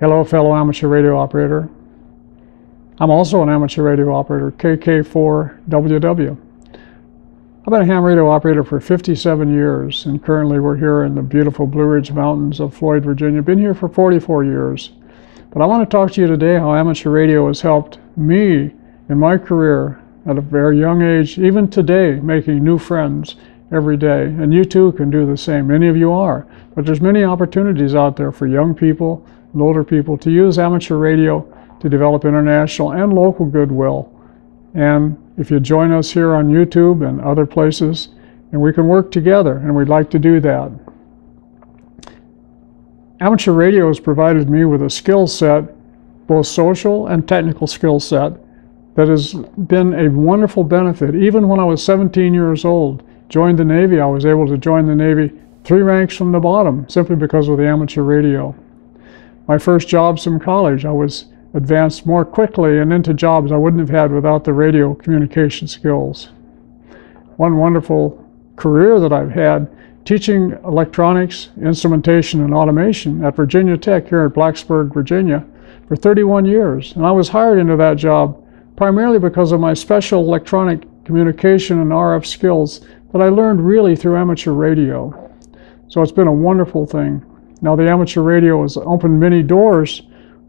Hello, fellow amateur radio operator. I'm also an amateur radio operator, KK4WW. I've been a ham radio operator for 57 years, and currently we're here in the beautiful Blue Ridge Mountains of Floyd, Virginia. Been here for 44 years. But I want to talk to you today how amateur radio has helped me in my career at a very young age, even today, making new friends every day. And you too can do the same. Many of you are. But there's many opportunities out there for young people and older people to use amateur radio to develop international and local goodwill. And if you join us here on YouTube and other places, and we can work together, and we'd like to do that. Amateur radio has provided me with a skill set, both social and technical skill set, that has been a wonderful benefit. Even when I was 17 years old, joined the Navy, I was able to join the Navy 3 ranks from the bottom, simply because of the amateur radio. My first jobs from college, I was advanced more quickly and into jobs I wouldn't have had without the radio communication skills. One wonderful career that I've had, teaching electronics, instrumentation, and automation at Virginia Tech here at Blacksburg, Virginia, for 31 years. And I was hired into that job primarily because of my special electronic communication and RF skills that I learned really through amateur radio. So it's been a wonderful thing. Now the amateur radio has opened many doors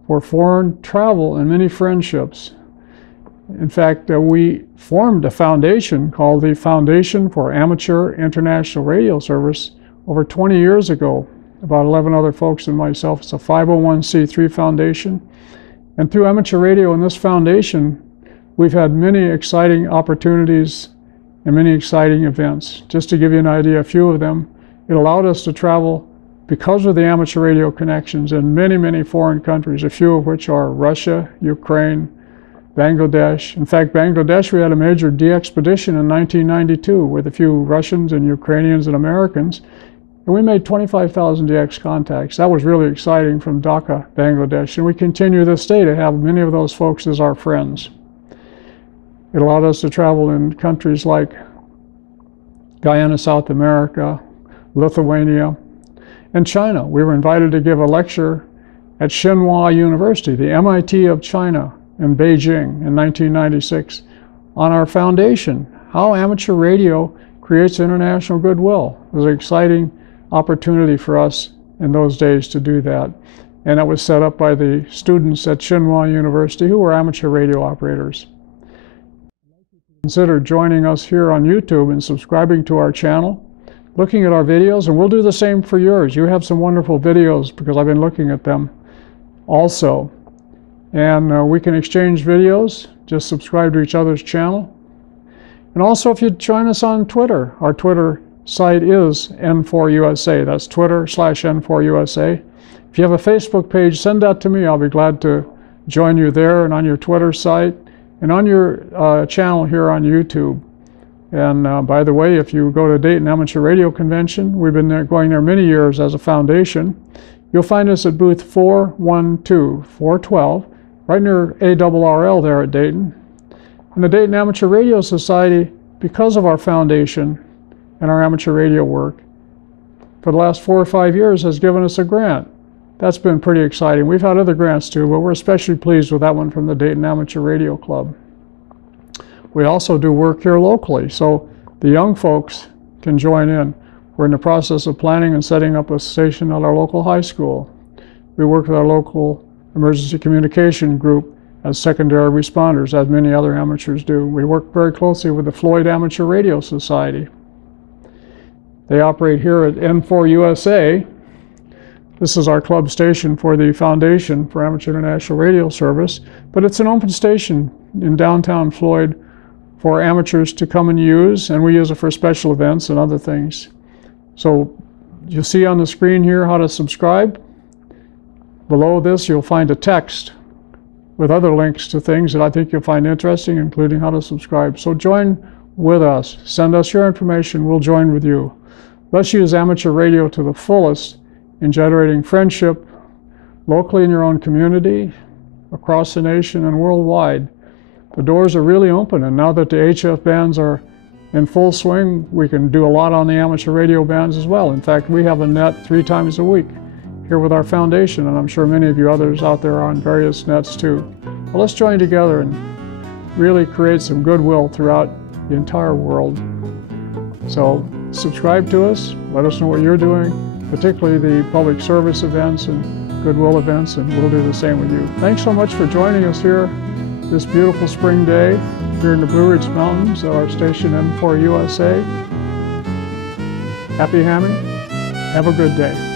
for foreign travel and many friendships. In fact, we formed a foundation called the Foundation for Amateur International Radio Service over 20 years ago. About 11 other folks and myself. It's a 501c3 foundation. And through amateur radio and this foundation, we've had many exciting opportunities and many exciting events. Just to give you an idea, a few of them, it allowed us to travel because of the amateur radio connections in many, many foreign countries, a few of which are Russia, Ukraine, Bangladesh. In fact, Bangladesh, we had a major de-expedition in 1992 with a few Russians and Ukrainians and Americans, and we made 25,000 DX contacts. That was really exciting from Dhaka, Bangladesh, and we continue this day to have many of those folks as our friends. It allowed us to travel in countries like Guyana, South America, Lithuania, and China. We were invited to give a lecture at Tsinghua University, the MIT of China, in Beijing in 1996, on our foundation, how amateur radio creates international goodwill. It was an exciting opportunity for us in those days to do that. And that was set up by the students at Tsinghua University who were amateur radio operators. Consider joining us here on YouTube and subscribing to our channel, looking at our videos, and we'll do the same for yours. You have some wonderful videos because I've been looking at them also. And we can exchange videos. Just subscribe to each other's channel. And also, if you join us on Twitter, our Twitter site is N4USA. That's Twitter/N4USA. If you have a Facebook page, send that to me. I'll be glad to join you there and on your Twitter site and on your channel here on YouTube. And by the way, if you go to Dayton Amateur Radio Convention, we've been going there many years as a foundation. You'll find us at booth 412, right near ARRL there at Dayton. And the Dayton Amateur Radio Society, because of our foundation and our amateur radio work, for the last 4 or 5 years has given us a grant. That's been pretty exciting. We've had other grants too, but we're especially pleased with that one from the Dayton Amateur Radio Club. We also do work here locally, so the young folks can join in. We're in the process of planning and setting up a station at our local high school. We work with our local emergency communication group as secondary responders, as many other amateurs do. We work very closely with the Floyd Amateur Radio Society. They operate here at N4USA. This is our club station for the Foundation for Amateur International Radio Service, but it's an open station in downtown Floyd for amateurs to come and use, and we use it for special events and other things. So you'll see on the screen here how to subscribe. Below this you'll find a text with other links to things that I think you'll find interesting, including how to subscribe. So join with us. Send us your information. We'll join with you. Let's use amateur radio to the fullest in generating friendship locally in your own community, across the nation, and worldwide. The doors are really open, and now that the HF bands are in full swing, we can do a lot on the amateur radio bands as well. In fact, we have a net 3 times a week. here with our foundation, and I'm sure many of you others out there are on various nets too. Well, let's join together and really create some goodwill throughout the entire world. So subscribe to us, let us know what you're doing, particularly the public service events and goodwill events, and we'll do the same with you. Thanks so much for joining us here this beautiful spring day here in the Blue Ridge Mountains at our station M4 USA. Happy hamming. Have a good day.